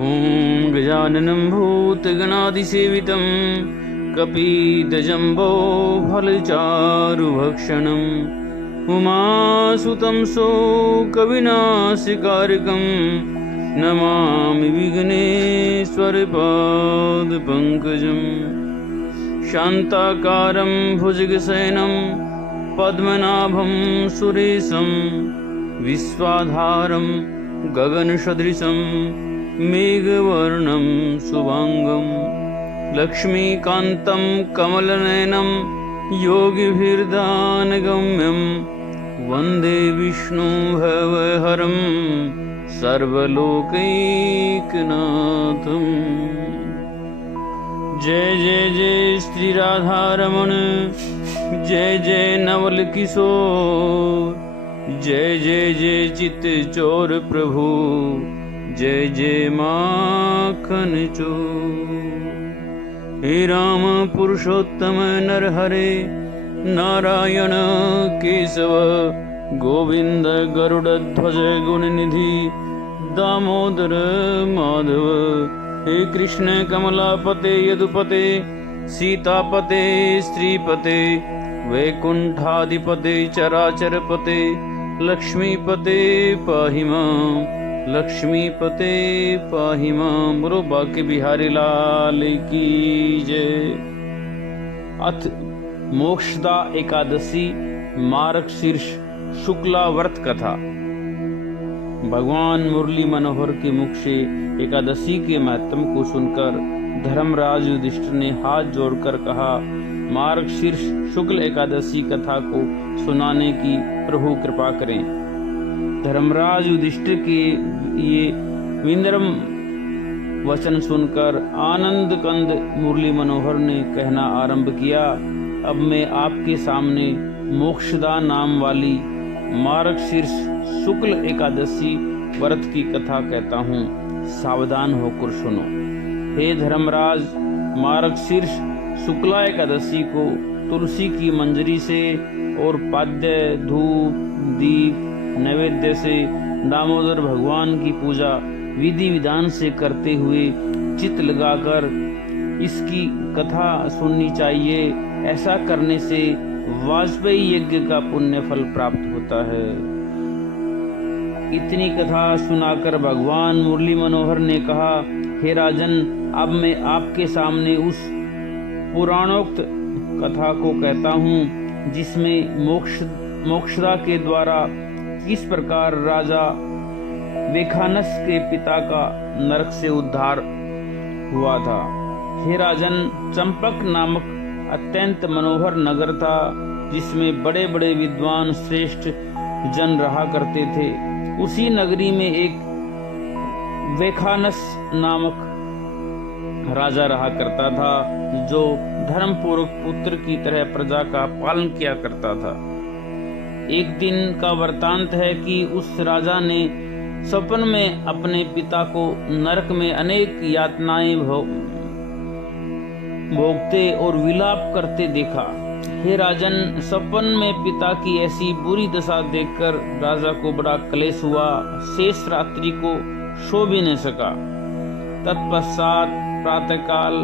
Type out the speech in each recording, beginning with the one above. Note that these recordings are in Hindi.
ॐ गजाननं भूतगणाधिसेवितं कपीतजम्बो फलचारुभक्षणम् उमासुतं शोकविनाशकारिकं नमामि विघ्नेश्वरपादपङ्कजम्। शान्ताकारं भुजगशयनं पद्मनाभं सुरेशं विश्वाधारं गगनसदृशं मेघवर्णं शुभांगं लक्ष्मीकान्तं कमलनयनं योगिभिर्ध्यानगम्यं वन्दे विष्णु भवहरं सर्वलोकैकनाथम्। जय जय जय श्री राधारमण, जय जय नवल किशोर, जय जय जय चित चोर प्रभु, जय जय माखन चोर। हे राम पुरुषोत्तम नरहरे, नारायण केशव गोविंद गरुड़ध्वज गुणनिधि, दामोदर माधव। हे कृष्ण कमलापते यदुपते, सीतापते श्रीपते, वैकुंठाधिपते चराचरपते, लक्ष्मीपते पाहि मां, लक्ष्मीपते पाहि मां। बोलो बांके बिहारी लाल की जय। अथ मोक्षदा एकादशी मार्गशीर्ष शुक्ला व्रत कथा। भगवान मुरली मनोहर के मुख से एकादशी के महत्व को सुनकर धर्मराज युधिष्ठिर ने हाथ जोड़कर कहा, मार्गशीर्ष शुक्ल एकादशी कथा को सुनाने की प्रभु कृपा करें। धर्मराज युधिष्ठिर के ये विनम्र वचन सुनकर आनंद कंद मुरली मनोहर ने कहना आरंभ किया, अब मैं आपके सामने मोक्षदा नाम वाली मार्गशीर्ष शुक्ल एकादशी व्रत की कथा कहता हूँ, सावधान होकर सुनो। हे धर्मराज, मार्गशीर्ष शुक्ला एकादशी को तुलसी की मंजरी से और पाद्य धूप दीप नैवेद्य से दामोदर भगवान की पूजा विधि विधान से करते हुए चित्त लगाकर इसकी कथा सुननी चाहिए। ऐसा करने से वाजपेयी यज्ञ का पुण्य फल प्राप्त होता है। इतनी कथा सुनाकर भगवान मुरली मनोहर ने कहा, हे राजन, अब मैं आपके सामने उस पुराणोक्त कथा को कहता हूँ जिसमें मोक्षदा के द्वारा किस प्रकार राजा वेखानस के पिता का नरक से उद्धार हुआ था। हे राजन, चंपक नामक अत्यंत मनोहर नगर था जिसमें बड़े बड़े विद्वान श्रेष्ठ जन रहा करते थे। उसी नगरी में एक वेखानस नामक राजा रहा करता था जो धर्मपूर्वक पुत्र की तरह प्रजा का पालन किया करता था। एक दिन का वृतांत है कि उस राजा ने स्वप्न में अपने पिता को नरक में अनेक यातनाएं भोगते और विलाप करते देखा। हे राजन, स्वप्न में पिता की ऐसी बुरी दशा देखकर राजा को बड़ा क्लेश हुआ। शेष रात्रि को सो भी न सका। तत्पश्चात प्रातःकाल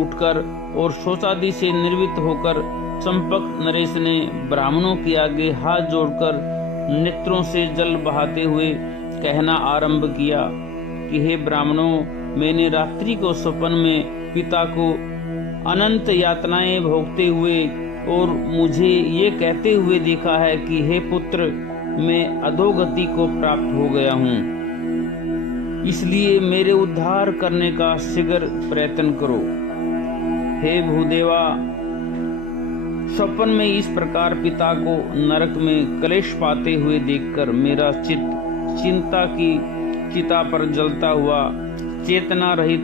उठकर और शौचादि से निर्वृत्त होकर चंपक नरेश ने ब्राह्मणों के आगे हाथ जोड़कर नेत्रों से जल बहाते हुए कहना आरंभ किया कि हे ब्राह्मणों, मैंने रात्रि को स्वप्न में पिता को अनंत यातनाएं भोगते हुए और मुझे ये कहते हुए देखा है कि हे पुत्र, मैं अधोगति को प्राप्त हो गया हूँ, इसलिए मेरे उद्धार करने का शीघ्र प्रयत्न करो। हे भूदेवा, स्वप्न में इस प्रकार पिता को नरक में क्लेश पाते हुए देखकर मेरा चित्त चिंता की चिता पर जलता हुआ चेतना रहित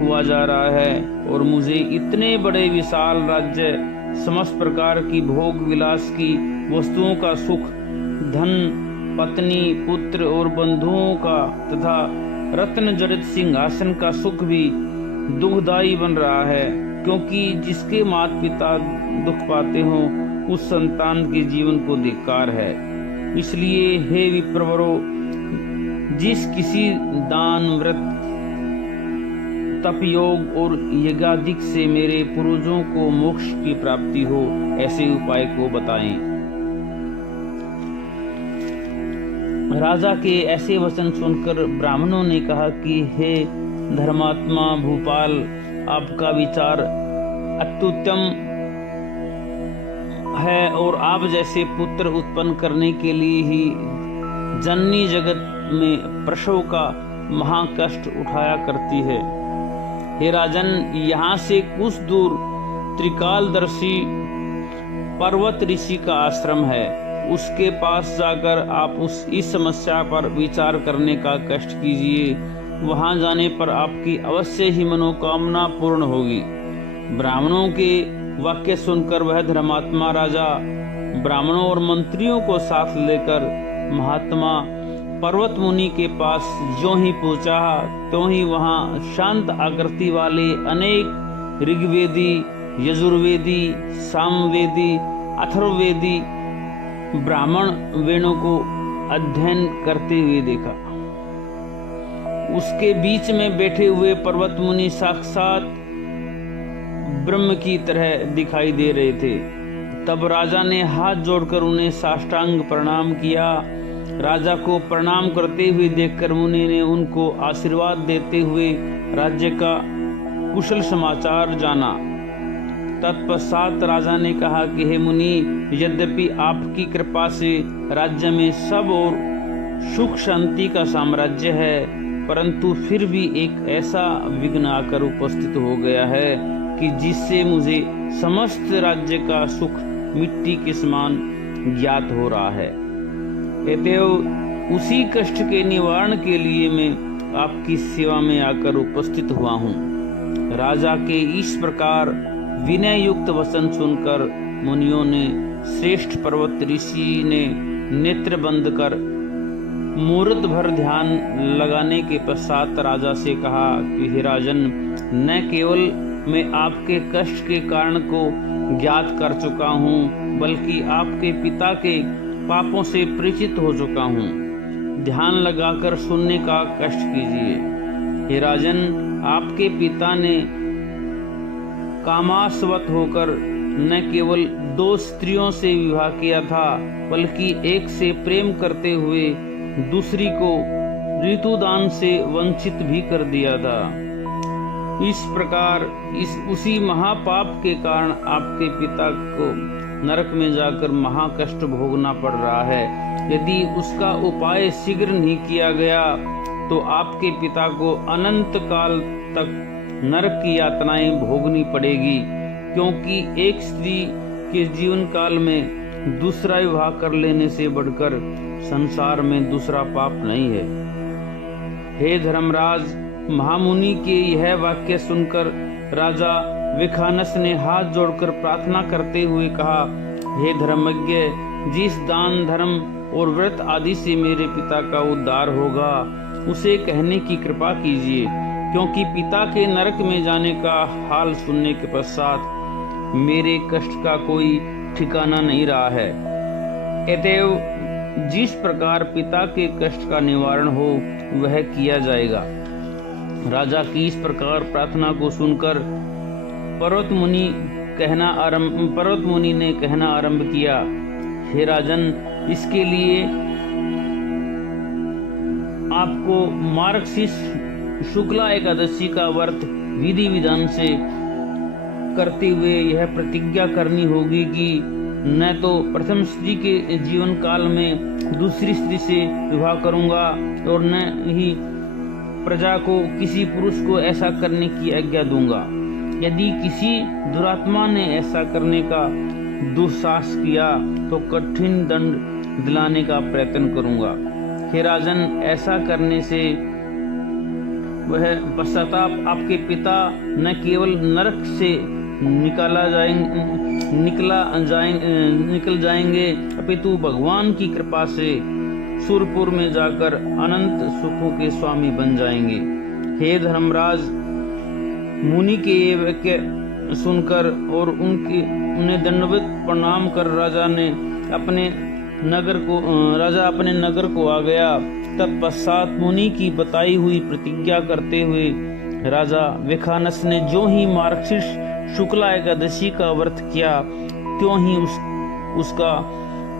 हुआ जा रहा है और मुझे इतने बड़े विशाल राज्य, समस्त प्रकार की भोग विलास की वस्तुओं का सुख, धन, पत्नी, पुत्र और बंधुओं का तथा रत्न जड़ित सिंहासन का सुख भी दुखदायी बन रहा है, क्योंकि जिसके माता पिता दुख पाते हों उस संतान के जीवन को धिक्कार है। इसलिए हे विप्रवरो, जिस किसी दान व्रत तप योग और यज्ञादिक से मेरे पूर्वजों को मोक्ष की प्राप्ति हो, ऐसे उपाय को बताएं। राजा के ऐसे वचन सुनकर ब्राह्मणों ने कहा कि हे धर्मात्मा भूपाल, आपका विचार अत्युत्तम है और आप जैसे पुत्र उत्पन्न करने के लिए ही जननी जगत में प्रसव का महाकष्ट उठाया करती है। हे राजन, यहाँ से कुछ दूर त्रिकालदर्शी पर्वत ऋषि का आश्रम है, उसके पास जाकर आप इस समस्या पर विचार करने का कष्ट कीजिए। वहां जाने पर आपकी अवश्य ही मनोकामना पूर्ण होगी। ब्राह्मणों के वाक्य सुनकर वह धर्मात्मा राजा ब्राह्मणों और मंत्रियों को साथ लेकर महात्मा पर्वत मुनि के पास जो ही पहुंचा, तो ही वहां शांत आकृति वाले अनेक ऋग्वेदी, यजुर्वेदी, सामवेदी, अथर्ववेदी ब्राह्मण वेणों को अध्ययन करते हुए देखा। उसके बीच में बैठे हुए पर्वत मुनि साक्षात ब्रह्म की तरह दिखाई दे रहे थे। तब राजा ने हाथ जोड़कर उन्हें साष्टांग प्रणाम किया। राजा को प्रणाम करते हुए देखकर मुनि ने उनको आशीर्वाद देते हुए राज्य का कुशल समाचार जाना। तत्पश्चात राजा ने कहा कि हे मुनि, यद्यपि आपकी कृपा से राज्य में सब और सुख शांति का साम्राज्य है, परंतु फिर भी एक ऐसा विघ्न आकर उपस्थित हो गया है कि जिससे मुझे समस्त राज्य का सुख मिट्टी के समान ज्ञात हो रहा है। अतएव उसी कष्ट के निवारण के लिए मैं आपकी सेवा में आकर उपस्थित हुआ हूँ। राजा के इस प्रकार विनय युक्त वचन सुनकर मुनियों ने श्रेष्ठ पर्वत ऋषि ने नेत्र बंद कर मुहूर्त भर ध्यान लगाने के पश्चात राजा से कहा कि हे राजन, न केवल मैं आपके कष्ट के कारण को ज्ञात कर चुका हूँ, बल्कि आपके पिता के पापों से परिचित हो चुका हूँ। ध्यान लगाकर सुनने का कष्ट कीजिए। हे राजन, आपके पिता ने कामासवत होकर न केवल 2 स्त्रियों से विवाह किया था, बल्कि एक से प्रेम करते हुए दूसरी को ऋतुदान से वंचित भी कर दिया था। इस प्रकार उसी महापाप के कारण आपके पिता को नरक में जाकर महाकष्ट भोगना पड़ रहा है। यदि उसका उपाय शीघ्र नहीं किया गया तो आपके पिता को अनंत काल तक नरक की यातनाएं भोगनी पड़ेगी, क्योंकि एक स्त्री के जीवन काल में दूसरा विवाह कर लेने से बढ़कर संसार में दूसरा पाप नहीं है। हे धर्मराज, महामुनि के यह वाक्य सुनकर राजा विखानस ने हाथ जोड़कर प्रार्थना करते हुए कहा, हे धर्मज्ञ, जिस दान धर्म और व्रत आदि से मेरे पिता का उद्धार होगा, उसे कहने की कृपा कीजिए, क्योंकि पिता के नरक में जाने का हाल सुनने के पश्चात मेरे कष्ट का कोई ठिकाना नहीं रहा है। अतएव जिस प्रकार पिता के कष्ट का निवारण हो वह किया जाएगा। राजा की इस प्रकार प्रार्थना को सुनकर पर्वत मुनि ने कहना आरंभ किया, हे राजन, इसके लिए आपको मार्गशीर्ष शुक्ला एकादशी का व्रत विधि विधान से करते हुए यह प्रतिज्ञा करनी होगी कि न तो प्रथम स्त्री के जीवन काल में दूसरी स्त्री से विवाह करूंगा और न ही प्रजा को किसी पुरुष को ऐसा करने की आज्ञा दूंगा। यदि किसी दुरात्मा ने ऐसा करने का दुस्साहस किया तो कठिन दंड दिलाने का प्रयत्न करूंगा। हे राजन, ऐसा करने से वह पश्चाताप आपके पिता न केवल नरक से निकल जाएंगे, अपितु भगवान की कृपा से सुरपुर में जाकर अनंत सुखों के स्वामी बन जाएंगे। हे धर्मराज, मुनि के ये वाक्य सुनकर और उन्हें दंडवत प्रणाम कर राजा अपने नगर को आ गया। तत्पश्चात मुनि की बताई हुई प्रतिज्ञा करते हुए राजा विखानस ने जो ही मार्गशीर्ष शुक्ला एकादशी का व्रत किया, त्यों ही उसका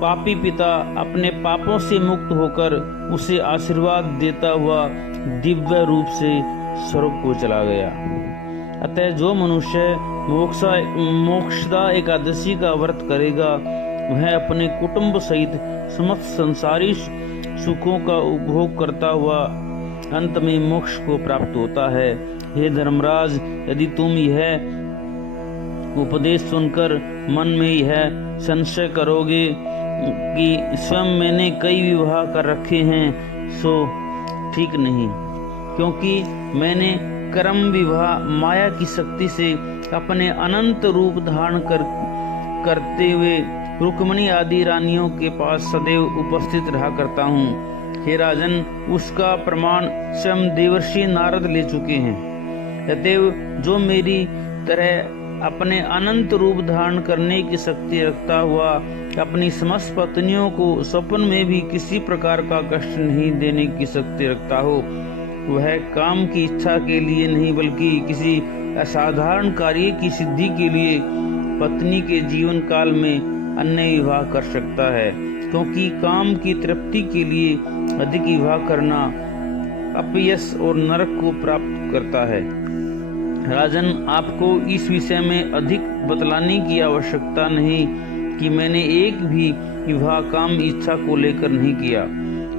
पापी पिता अपने पापों से मुक्त होकर उसे आशीर्वाद देता हुआ दिव्य रूप से स्वर्ग को चला गया। अतः जो मनुष्य मोक्षदा एकादशी का व्रत करेगा, वह अपने कुटुंब सहित समस्त संसारी सुखों का उपभोग करता हुआ अंत में मोक्ष को प्राप्त होता है। हे धर्मराज, यदि तुम यह उपदेश सुनकर मन में यह संशय करोगे कि स्वयं मैंने कई विवाह कर रखे हैं, सो ठीक नहीं, क्योंकि मैंने कर्म विवाह माया की शक्ति से अपने अनंत रूप धारण करते हुए रुक्मिणी आदि रानियों के पास सदैव उपस्थित रहा करता हूँ। हे राजन, उसका प्रमाण स्वयं देवर्षि नारद ले चुके हैं। अतएव जो मेरी तरह अपने अनंत रूप धारण करने की शक्ति रखता हुआ अपनी समस्त पत्नियों को स्वप्न में भी किसी प्रकार का कष्ट नहीं देने की शक्ति रखता हो, वह काम की इच्छा के लिए नहीं बल्कि किसी असाधारण कार्य की सिद्धि के लिए पत्नी के जीवन काल में अन्य विवाह कर सकता है, क्योंकि काम की तृप्ति के लिए अधिक विवाह करना अपयश और नरक को प्राप्त करता है। राजन, आपको इस विषय में अधिक बतलाने की आवश्यकता नहीं कि मैंने एक भी विवाह काम इच्छा को लेकर नहीं किया,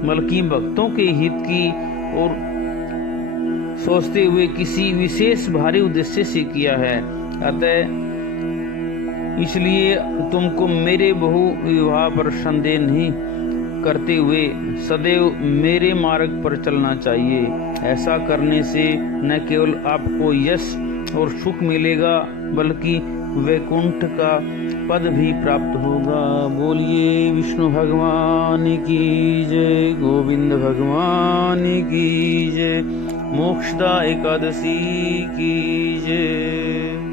बल्कि भक्तों के हित की और सोचते हुए किसी विशेष भारी उद्देश्य से किया है। अतः इसलिए तुमको मेरे बहु विवाह पर संदेह नहीं करते हुए सदैव मेरे मार्ग पर चलना चाहिए। ऐसा करने से न केवल आपको यश और सुख मिलेगा, बल्कि वैकुंठ का पद भी प्राप्त होगा। बोलिए विष्णु भगवान की जय, गोविंद भगवान की जय, मोक्षदा एकादशी की जय।